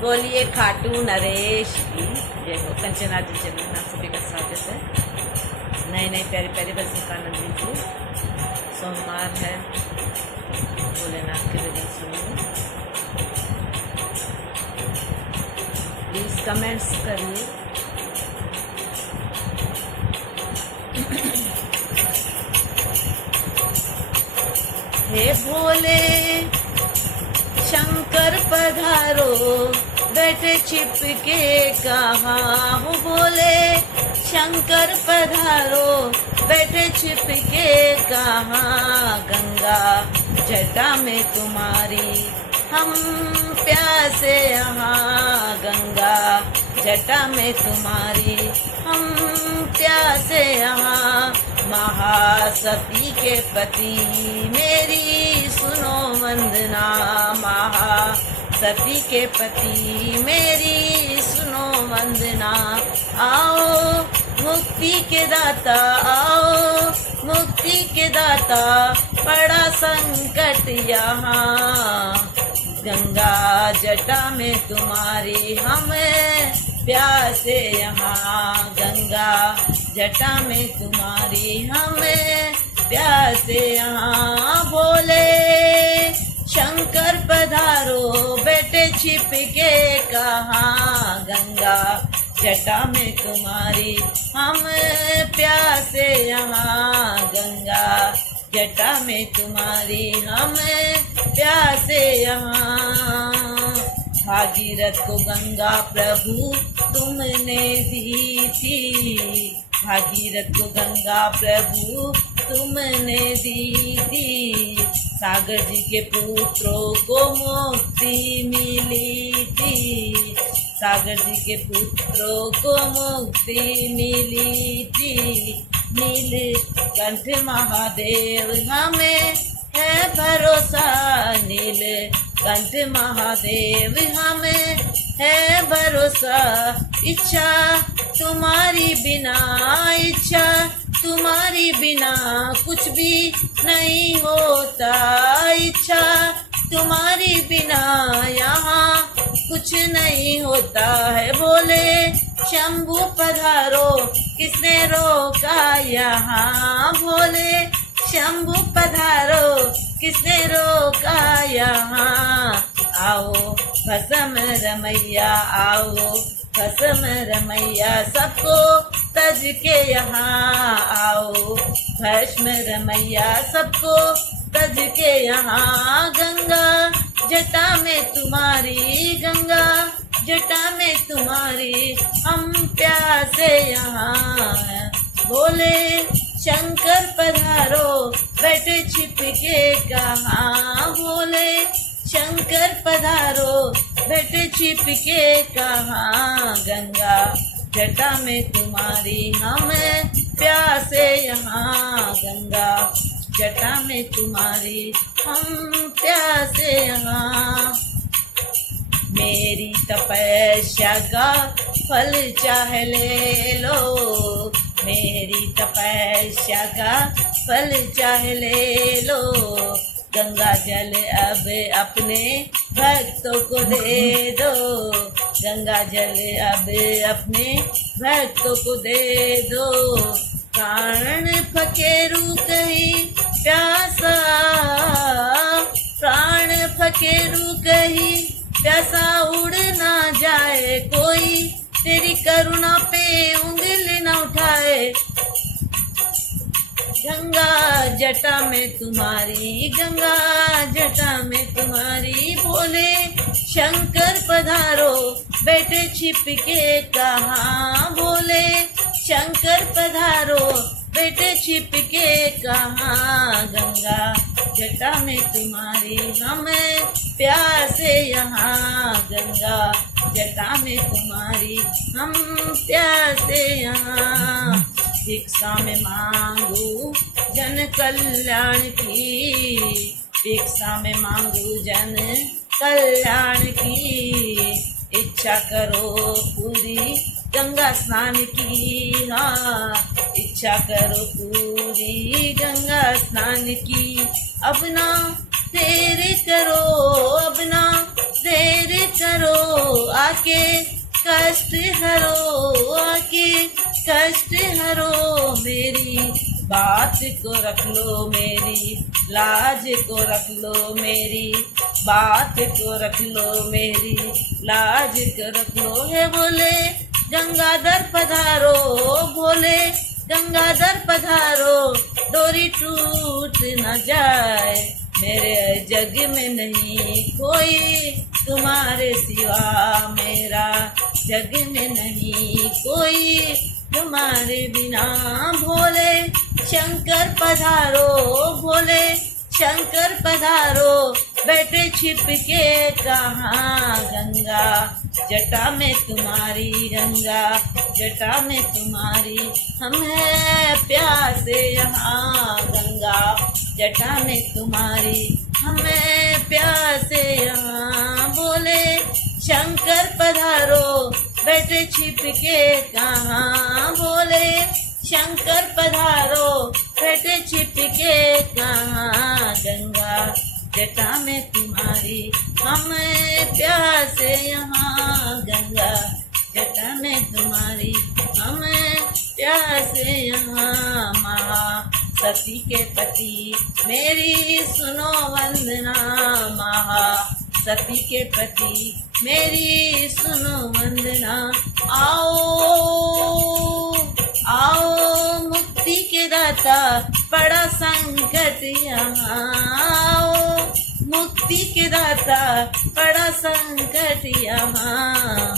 बोलिए खाटू नरेश की जय हो। कंचना जी चैनल में सभी का स्वागत है। नए नए प्यारे प्यारे भजन का आनंद लीजिए। सोमवार है, भोलेनाथ के भजन सुनिए। प्लीज कमेंट्स करिए। हे भोले शंकर पधारो, बैठे छिप के कहाँ हो बोले। शंकर पधारो, बैठे छिप के कहाँ। गंगा जटा में तुम्हारी हम प्यासे यहाँ। गंगा जटा में तुम्हारी हम प्यासे यहाँ। महासती के पति मेरी सुनो वंदना। महासती के पति मेरी सुनो वंदना। आओ मुक्ति के दाता, आओ मुक्ति के दाता, बड़ा संकट यहाँ। गंगा जटा में तुम्हारी हमें प्यासे यहाँ। गंगा जटा में तुम्हारी हमें प्यासे यहाँ। भोले शंकर पधारो, बैठे छिप के कहाँ। गंगा जटा में तुम्हारी हम प्यासे यहाँ। गंगा जटा में तुम्हारी हम प्यासे यहाँ। भागीरथ को गंगा प्रभु तुमने दी थी। भागीरथ को गंगा प्रभु तुमने दी थी। सागर जी के पुत्रों को मुक्ति मिली थी। सागर जी के पुत्रों को मुक्ति मिली थी। नीलकंठ महादेव हमें है भरोसा। नीलकंठ महादेव हमें है भरोसा। इच्छा तुम्हारी बिना, इच्छा तुम्हारी बिना कुछ भी नहीं होता। इच्छा तुम्हारी बिना यहाँ कुछ नहीं होता है। बोले शंभू पधारो, किसने रोका यहाँ। भोले शंभू पधारो, किसने रोका यहाँ। आओ भस्म रमैया, आओ भस्म रमैया, सबको तज के यहाँ। आओ भस्म रमैया, सबको तज के यहाँ। गंगा जटा में तुम्हारी, गंगा जटा में तुम्हारी हम प्यासे यहाँ। बोले शंकर पधारो, बैठे छिप के कहाँ। बोले शंकर पधारो, बैठे छिप के कहाँ। गंगा जटा में तुम्हारी हम प्यासे यहाँ। गंगा जटा में तुम्हारी हम प्यासे यहाँ। मेरी तपस्या का फल चाह ले लो। मेरी तपस्या का फल चाह ले लो। गंगा जल अब अपने भक्तों को दे दो। गंगा जल अब अपने भक्तों को दे दो। प्राण फकेरू कहीं प्यासा, प्राण फकेरू कहीं प्यासा उड़ ना जाए कोई। तेरी करुणा पे उंगली न उठाए। गंगा जटा में तुम्हारी, गंगा जटा में तुम्हारी। बोले शंकर पधारो, बैठे छिप के कहाँ। बोले शंकर पधारो, बैठे छिप के कहाँ। गंगा जटा में तुम्हारी हमें प्यासे यहाँ। गंगा जटा में तुम्हारी हम प्यासे यहाँ। भिक्षा में मांगू जन कल्याण की। भिक्षा में मांगू जन कल्याण की। इच्छा करो पूरी गंगा स्नान की। हाँ इच्छा करो पूरी गंगा स्नान की। अब ना देर करो, अब ना देर करो, आके कष्ट हरो, आके कष्ट हरो मेरी बात को रख लो, मेरी लाज को रख लो, मेरी बात को रख लो, मेरी लाज को रख लो। है बोले गंगाधर पधारो, बोले गंगाधर पधारो, डोरी टूट न जाए, मेरे जग में नहीं कोई तुम्हारे सिवा, मेरा जग में नहीं कोई तुम्हारे बिना। भोले शंकर पधारो, भोले शंकर पधारो, बैठे छिप के कहाँ गंगा जटा में तुम्हारी, गंगा जटा में तुम्हारी, हम है प्यासे यहाँ गंगा जटा में तुम्हारी, हमें प्यासे यहाँ। बोले शंकर पधारो, बैठे छिप के कहाँ, बोले शंकर पधारो, बैठे छिप के कहाँ, गंगा जटा में तुम्हारी, हमें प्यासे यहाँ गंगा जटा में तुम्हारी, हमें प्यासे यहाँ। महासती के पति मेरी सुनो वंदना, महासती के पति मेरी सुनो वंदना। आओ आओ मुक्ति के दाता, बड़ा संकट यहाँ, आओ मुक्ति के दाता, बड़ा संकट यहाँ।